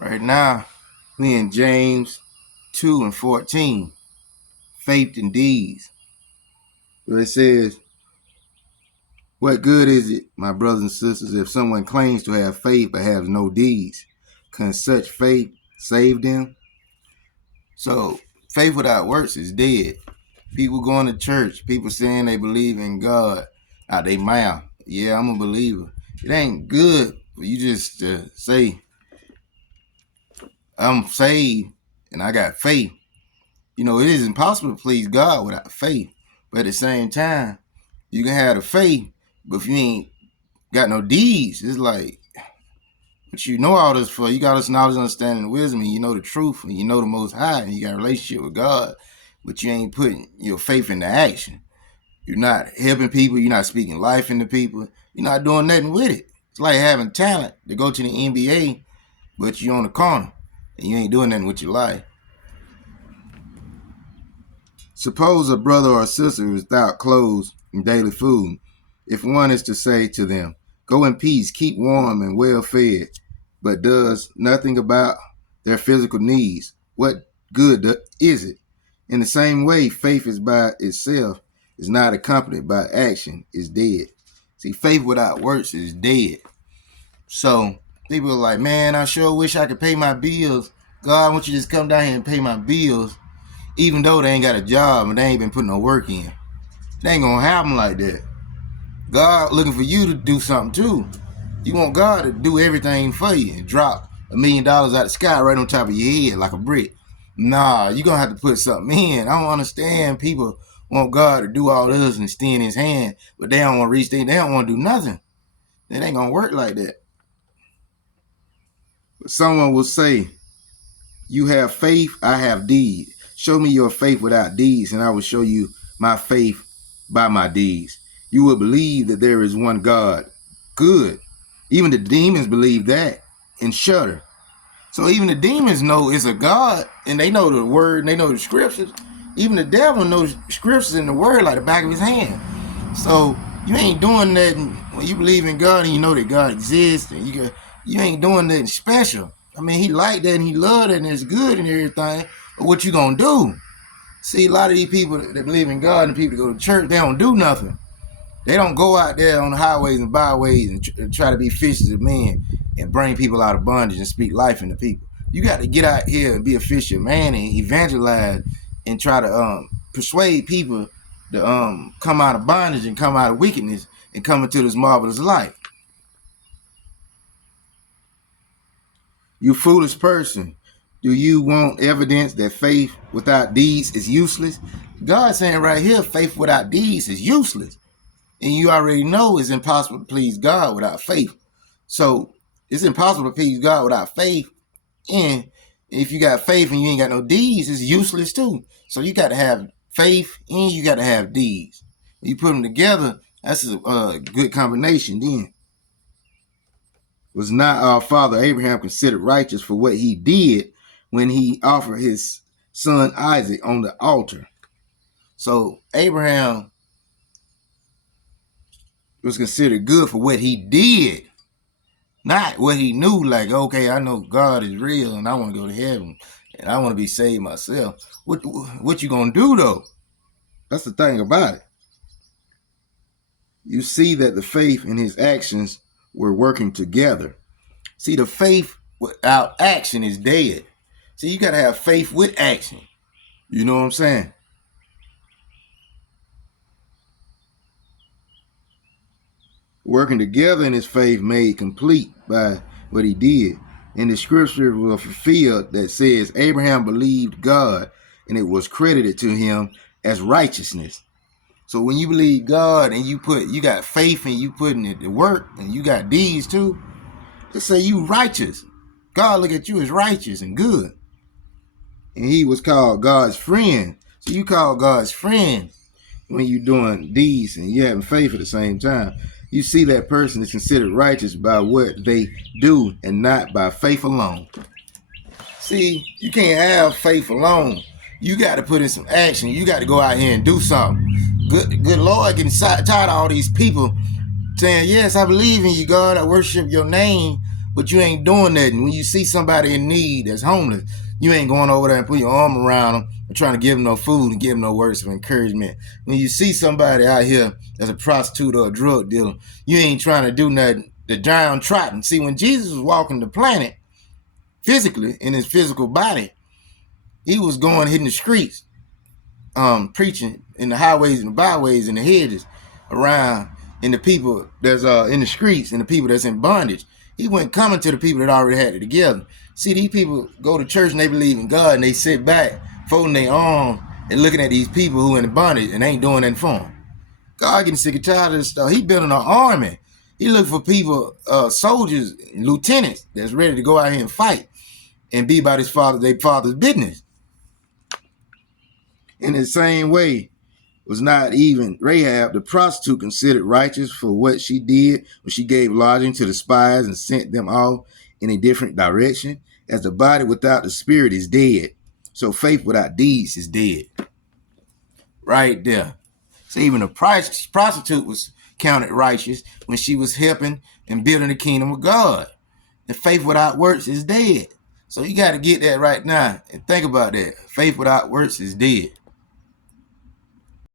Right now, we in James 2 and 14, faith and deeds. Where it says, what good is it, my brothers and sisters, if someone claims to have faith but has no deeds? Can such faith save them? So, faith without works is dead. People going to church, people saying they believe in God out their mouth. Yeah, I'm a believer. It ain't good for you just to say, I'm saved and I got faith. You know, it is impossible to please God without faith. But at the same time, you can have the faith, but if you ain't got no deeds, it's like, what you know all this for? You got this knowledge, understanding, and wisdom, and you know the truth, and you know the Most High, and you got a relationship with God, but you ain't putting your faith into action. You're not helping people. You're not speaking life into people. You're not doing nothing with it. It's like having talent to go to the NBA, but you're on the corner, and you ain't doing nothing with your life. Suppose a brother or a sister is without clothes and daily food. If one is to say to them, go in peace, keep warm and well fed, but does nothing about their physical needs, what good is it? In the same way, faith is by itself is not accompanied by action, is dead. See, faith without works is dead. So people are like, man, I sure wish I could pay my bills. God, I want you to just come down here and pay my bills, even though they ain't got a job and they ain't been putting no work in. It ain't gonna happen like that. God looking for you to do something too. You want God to do everything for you and drop $1 million out of the sky right on top of your head like a brick. Nah, you're gonna have to put something in. I don't understand people want God to do all this and stay in his hand, but they don't want to reach there. They don't want to do nothing. It ain't gonna work like that. But someone will say, you have faith, I have deeds. Show me your faith without deeds, and I will show you my faith by my deeds. You will believe that there is one God. Good. Even the demons believe that and shudder. So even the demons know it's a God, and they know the word, and they know the scriptures. Even the devil knows scriptures and the word like the back of his hand. So you ain't doing nothing when you believe in God and you know that God exists, and you ain't doing nothing special. I mean, he like that and he love that and it's good and everything, but what you gonna do? See, a lot of these people that believe in God and people that go to church, they don't do nothing. They don't go out there on the highways and byways and try to be fishers of men and bring people out of bondage and speak life into people. You got to get out here and be a fisher of man and evangelize and try to persuade people to come out of bondage and come out of wickedness and come into this marvelous light. You foolish person, do you want evidence that faith without deeds is useless? God's saying right here, faith without deeds is useless. And you already know it's impossible to please God without faith. So it's impossible to please God without faith. And if you got faith and you ain't got no deeds, it's useless too. So you got to have faith and you got to have deeds. When you put them together, that's a good combination then. Was not our father Abraham considered righteous for what he did when he offered his son Isaac on the altar? So Abraham was considered good for what he did, not what he knew. Like, okay, I know God is real and I want to go to heaven and I want to be saved myself. What you gonna do though? That's the thing about it. You see that the faith and his actions were working together. See, the faith without action is dead. See, you got to have faith with action. You know what I'm saying? Working together in his faith made complete by what he did. And the scripture will fulfill that says Abraham believed God and it was credited to him as righteousness. So when you believe God and you got faith and you putting it to work and you got deeds too, let's say you righteous. God look at you as righteous and good. And he was called God's friend. So you call God's friend when you're doing deeds and you having faith at the same time. You see that person is considered righteous by what they do and not by faith alone. See, you can't have faith alone. You got to put in some action. You got to go out here and do something. Good Lord, getting tired of all these people saying, yes, I believe in you, God. I worship your name. but you ain't doing nothing. When you see somebody in need that's homeless, you ain't going over there and put your arm around them and trying to give them no food and give them no words of encouragement. When you see somebody out here that's a prostitute or a drug dealer, you ain't trying to do nothing to downtrodden. See, when Jesus was walking the planet physically in his physical body, he was going hitting the streets, preaching in the highways and the byways and the hedges around, and the people that's in the streets and the people that's in bondage. He wasn't coming to the people that already had it together. See, these people go to church and they believe in God and they sit back, folding their arms and looking at these people who are in bondage and ain't doing nothing for them. God getting sick and tired of this stuff. He building an army. He looking for people, soldiers, lieutenants that's ready to go out here and fight and be about their father's business. In the same way, was not even Rahab the prostitute considered righteous for what she did when she gave lodging to the spies and sent them off in a different direction? As the body without the spirit is dead, so faith without deeds is dead. Right there. So even a prostitute was counted righteous when she was helping and building the kingdom of God. And faith without works is dead. So you got to get that right now and think about that. Faith without works is dead.